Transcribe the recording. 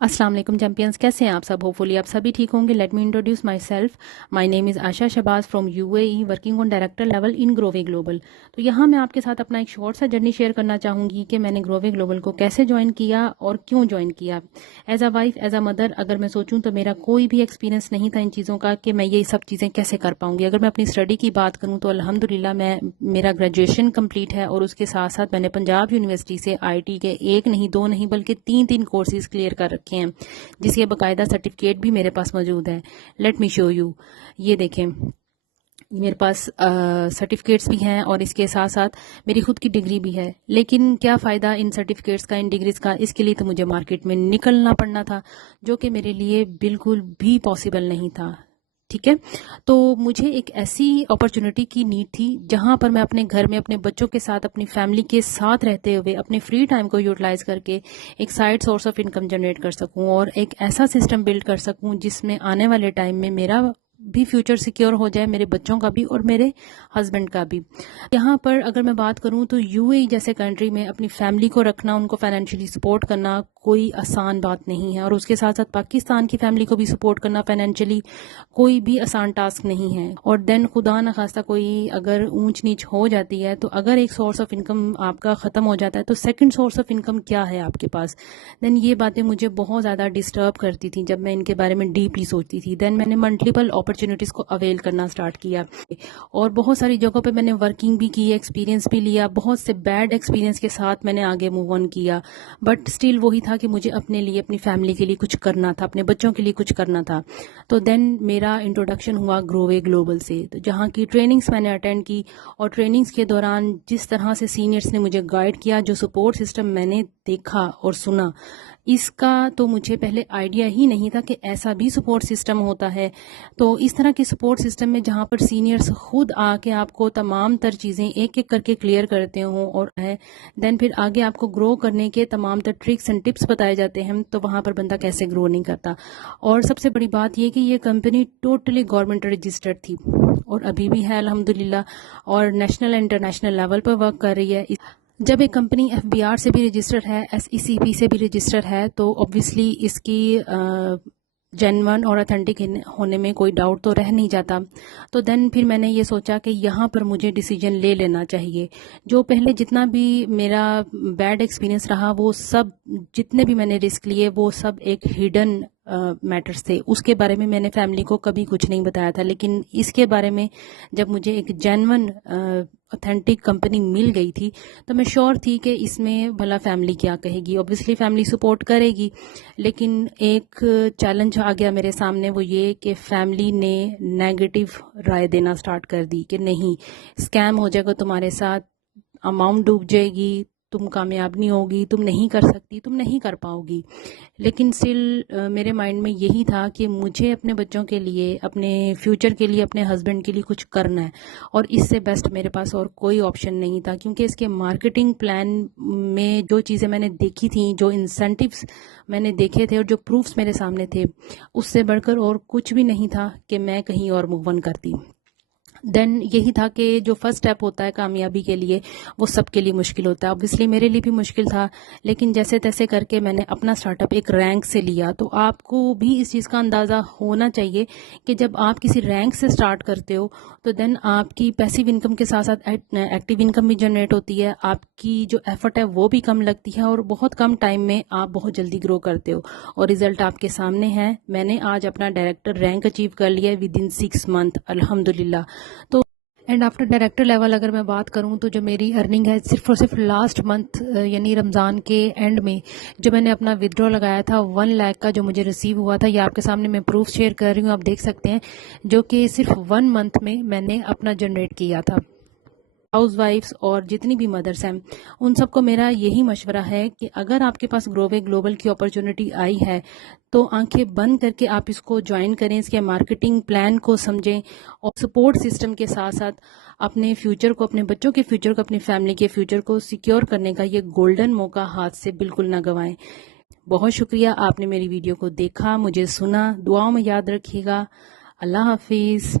अस्सलाम वालेकुम चैंपियंस, कैसे हैं आप सब? होपफुली आप सभी ठीक होंगे. Let me introduce myself. My name is Asha Shahbaz from UAE, working on director level in Grove Global. तो यहाँ मैं आपके साथ अपना एक शॉर्ट सा जर्नी शेयर करना चाहूँगी कि मैंने ग्रोवे ग्लोबल को कैसे ज्वाइन किया और क्यों ज्वाइन किया. As a wife, as a mother, अगर मैं सोचूं तो मेरा कोई भी एक्सपीरियंस नहीं था इन चीज़ों का कि मैं ये सब चीज़ें कैसे कर पाऊँगी. अगर मैं अपनी स्टडी की बात करूँ तो अल्हम्दुलिल्लाह मेरा ग्रेजुएशन कंप्लीट है और उसके साथ साथ मैंने पंजाब यूनिवर्सिटी से आईटी के एक नहीं, दो नहीं, बल्कि तीन कोर्सेज क्लियर कर रखे हैं, जिसके बाकायदा सर्टिफिकेट भी मेरे पास मौजूद है. Let me show you. ये देखें, मेरे पास सर्टिफिकेट्स भी हैं और इसके साथ साथ मेरी खुद की डिग्री भी है. लेकिन क्या फ़ायदा इन सर्टिफिकेट्स का, इन डिग्रीज़ का? इसके लिए तो मुझे मार्केट में निकलना पड़ना था, जो कि मेरे लिए बिल्कुल भी पॉसिबल नहीं था. ठीक है, तो मुझे एक ऐसी अपॉर्चुनिटी की नीड थी जहां पर मैं अपने घर में अपने बच्चों के साथ, अपनी फैमिली के साथ रहते हुए अपने फ्री टाइम को यूटिलाइज करके एक side source of income generate कर सकूं और एक ऐसा सिस्टम बिल्ड कर सकूं जिसमें आने वाले टाइम में मेरा भी फ्यूचर सिक्योर हो जाए, मेरे बच्चों का भी और मेरे हस्बैंड का भी. यहाँ पर अगर मैं बात करूँ तो यूएई जैसे कंट्री में अपनी फैमिली को रखना, उनको फाइनेंशियली सपोर्ट करना कोई आसान बात नहीं है, और उसके साथ साथ पाकिस्तान की फैमिली को भी सपोर्ट करना फाइनेंशियली कोई भी आसान टास्क नहीं है. और देन खुदा न खास्ता कोई अगर ऊंच नीच हो जाती है तो अगर एक सोर्स ऑफ इनकम आपका ख़त्म हो जाता है तो सेकंड सोर्स ऑफ इनकम क्या है आपके पास? देन ये बातें मुझे बहुत ज़्यादा डिस्टर्ब करती थी जब मैं इनके बारे में डीपली सोचती थी. देन मैंने मल्टीपल अपॉर्चुनिटीज़ को अवेल करना स्टार्ट किया और बहुत सारी जगहों पे मैंने वर्किंग भी की, एक्सपीरियंस भी लिया. बहुत से बैड एक्सपीरियंस के साथ मैंने आगे मूव ऑन किया, बट स्टिल वही था कि मुझे अपने लिए, अपनी फैमिली के लिए कुछ करना था, अपने बच्चों के लिए कुछ करना था. तो देन मेरा इंट्रोडक्शन हुआ ग्रोवे ग्लोबल से, तो जहाँ की ट्रेनिंग्स मैंने अटेंड की और ट्रेनिंग्स के दौरान जिस तरह से सीनियर्स ने मुझे गाइड किया, जो सपोर्ट सिस्टम मैंने देखा और सुना, इसका तो मुझे पहले आइडिया ही नहीं था कि ऐसा भी सपोर्ट सिस्टम होता है. तो इस तरह के सपोर्ट सिस्टम में जहाँ पर सीनियर्स खुद आके आपको तमाम तर चीज़ें एक एक करके क्लियर करते हों और है देन फिर आगे आपको ग्रो करने के तमाम तर ट्रिक्स एंड टिप्स बताए जाते हैं, तो वहाँ पर बंदा कैसे ग्रो नहीं करता. और सबसे बड़ी बात ये कि ये कंपनी टोटली गवर्नमेंट रजिस्टर्ड थी और अभी भी है अल्हम्दुलिल्लाह, और नेशनल एंड इंटरनेशनल लेवल पर वर्क कर रही है. जब एक कंपनी एफबीआर से भी रजिस्टर्ड है, एसईसीपी से भी रजिस्टर्ड है, तो ऑब्वियसली इसकी जेन्युइन और ऑथेंटिक होने में कोई डाउट तो रह नहीं जाता. तो देन फिर मैंने ये सोचा कि यहाँ पर मुझे डिसीजन ले लेना चाहिए. जो पहले जितना भी मेरा बैड एक्सपीरियंस रहा, वो सब जितने भी मैंने रिस्क लिए वो सब एक हिडन मैटर्स थे. उसके बारे में मैंने फैमिली को कभी कुछ नहीं बताया था, लेकिन इसके बारे में जब मुझे एक जेन्युइन ऑथेंटिक कंपनी मिल गई थी तो मैं श्योर थी कि इसमें भला फैमिली क्या कहेगी. ऑब्वियसली फैमिली सपोर्ट करेगी, लेकिन एक चैलेंज आ गया मेरे सामने, वो ये कि फैमिली ने नेगेटिव राय देना स्टार्ट कर दी कि नहीं, स्कैम हो जाएगा तुम्हारे साथ, अमाउंट डूब जाएगी, तुम कामयाब नहीं होगी, तुम नहीं कर सकती, तुम नहीं कर पाओगी. लेकिन स्टिल मेरे माइंड में यही था कि मुझे अपने बच्चों के लिए, अपने फ्यूचर के लिए, अपने हस्बैंड के लिए कुछ करना है, और इससे बेस्ट मेरे पास और कोई ऑप्शन नहीं था. क्योंकि इसके मार्केटिंग प्लान में जो चीज़ें मैंने देखी थी, जो इंसेंटिव्स मैंने देखे थे और जो प्रूफ्स मेरे सामने थे, उससे बढ़कर और कुछ भी नहीं था कि मैं कहीं और मूव ऑन करती. देन यही था कि जो फर्स्ट स्टेप होता है कामयाबी के लिए, वो सबके लिए मुश्किल होता है. ऑब्वियसली मेरे लिए भी मुश्किल था, लेकिन जैसे तैसे करके मैंने अपना स्टार्टअप एक रैंक से लिया. तो आपको भी इस चीज़ का अंदाज़ा होना चाहिए कि जब आप किसी रैंक से स्टार्ट करते हो तो देन आपकी पैसिव इनकम के साथ साथ एक्टिव इनकम भी जनरेट होती है, आपकी जो एफर्ट है वो भी कम लगती है, और बहुत कम टाइम में आप बहुत जल्दी ग्रो करते हो. और रिजल्ट आपके सामने है. मैंने आज अपना डायरेक्टर रैंक अचीव कर लिया है विद इन 6 मंथ, अल्हम्दुलिल्लाह. तो एंड आफ्टर डायरेक्टर लेवल अगर मैं बात करूं तो जो मेरी अर्निंग है सिर्फ और सिर्फ लास्ट मंथ यानी रमज़ान के एंड में जो मैंने अपना विदड्रॉ लगाया था 1 लाख का, जो मुझे रिसीव हुआ था, ये आपके सामने मैं प्रूफ शेयर कर रही हूँ, आप देख सकते हैं, जो कि सिर्फ 1 मंथ में मैंने अपना जनरेट किया था. हाउस वाइफ्स और जितनी भी मदर्स हैं, उन सबको मेरा यही मशवरा है कि अगर आपके पास ग्रोवे ग्लोबल की अपॉर्चुनिटी आई है तो आंखें बंद करके आप इसको ज्वाइन करें, इसके मार्केटिंग प्लान को समझें और सपोर्ट सिस्टम के साथ साथ अपने फ्यूचर को, अपने बच्चों के फ्यूचर को, अपनी फैमिली के फ्यूचर को सिक्योर करने का ये गोल्डन मौका हाथ से बिल्कुल ना गंवाएं. बहुत शुक्रिया, आपने मेरी वीडियो को देखा, मुझे सुना. दुआओं में याद रखिएगा. अल्लाह हाफिज़.